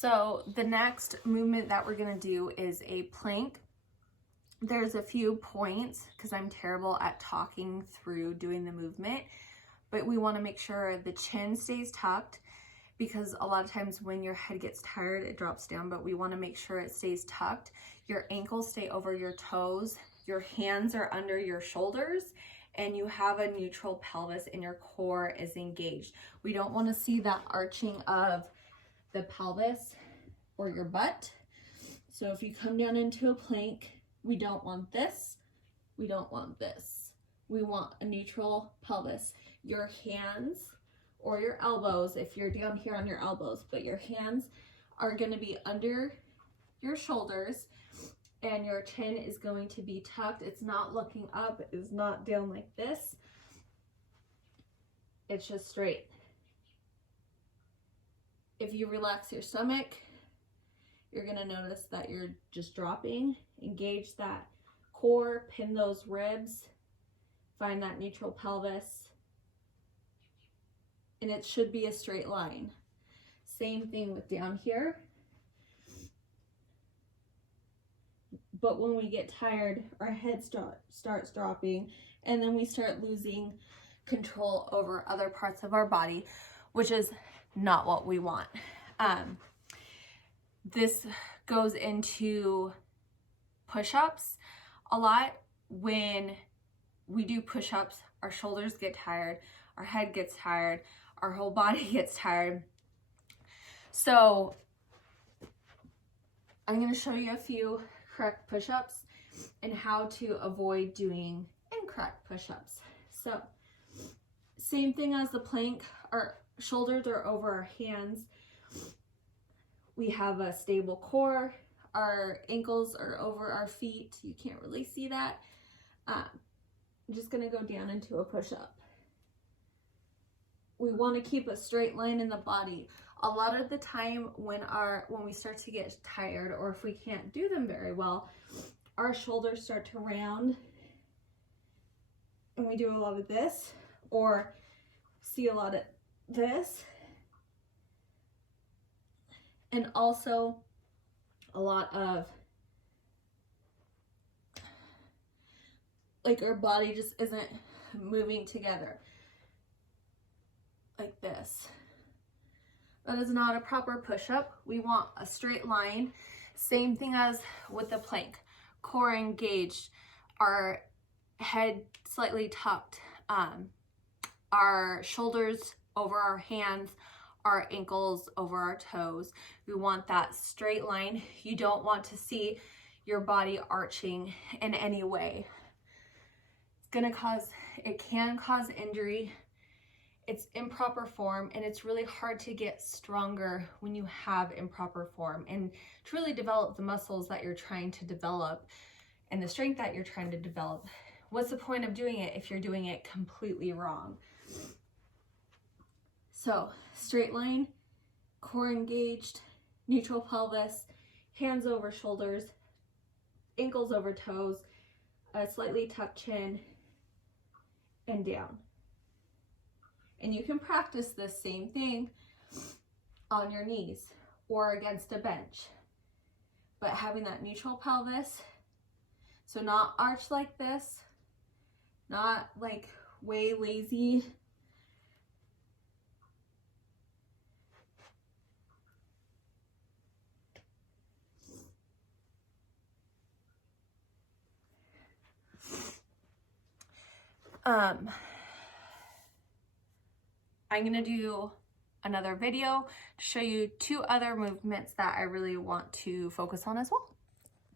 So the next movement that we're gonna do is a plank. There's a few points because I'm terrible at talking through doing the movement, but we wanna make sure the chin stays tucked because a lot of times when your head gets tired, it drops down, but we wanna make sure it stays tucked. Your ankles stay over your toes, your hands are under your shoulders, and you have a neutral pelvis and your core is engaged. We don't wanna see that arching of the pelvis or your butt. So if you come down into a plank, we don't want this, we don't want this. We want a neutral pelvis. Your hands or your elbows, if you're down here on your elbows, but your hands are gonna be under your shoulders and your chin is going to be tucked. It's not looking up, it's not down like this. It's just straight. If you relax your stomach, you're gonna notice that you're just dropping. Engage that core, pin those ribs, find that neutral pelvis, and it should be a straight line. Same thing with down here. But when we get tired, our head starts dropping, and then we start losing control over other parts of our body, which is not what we want. This goes into push-ups a lot. When we do push-ups, our shoulders get tired, our head gets tired, our whole body gets tired. So I'm going to show you a few correct push-ups and how to avoid doing incorrect push-ups. So same thing as the plank, our shoulders are over our hands. We have a stable core. Our ankles are over our feet. You can't really see that. I'm just gonna go down into a push-up. We want to keep a straight line in the body. A lot of the time when we start to get tired, or if we can't do them very well, our shoulders start to round and we do a lot of this, or see a lot of this, and also a lot of like our body just isn't moving together like this. That is not a proper push-up. We want a straight line. Same thing as with the plank. Core engaged, our head slightly tucked, our shoulders over our hands, our ankles over our toes. We want that straight line. You don't want to see your body arching in any way. It can cause injury. It's improper form, and it's really hard to get stronger when you have improper form and to really develop the muscles that you're trying to develop and the strength that you're trying to develop. What's the point of doing it if you're doing it completely wrong? So straight line, core engaged, neutral pelvis, hands over shoulders, ankles over toes, a slightly tucked chin, and down. And you can practice this same thing on your knees or against a bench, but having that neutral pelvis. So not arch like this, not like way lazy. I'm gonna do another video to show you 2 other movements that I really want to focus on as well.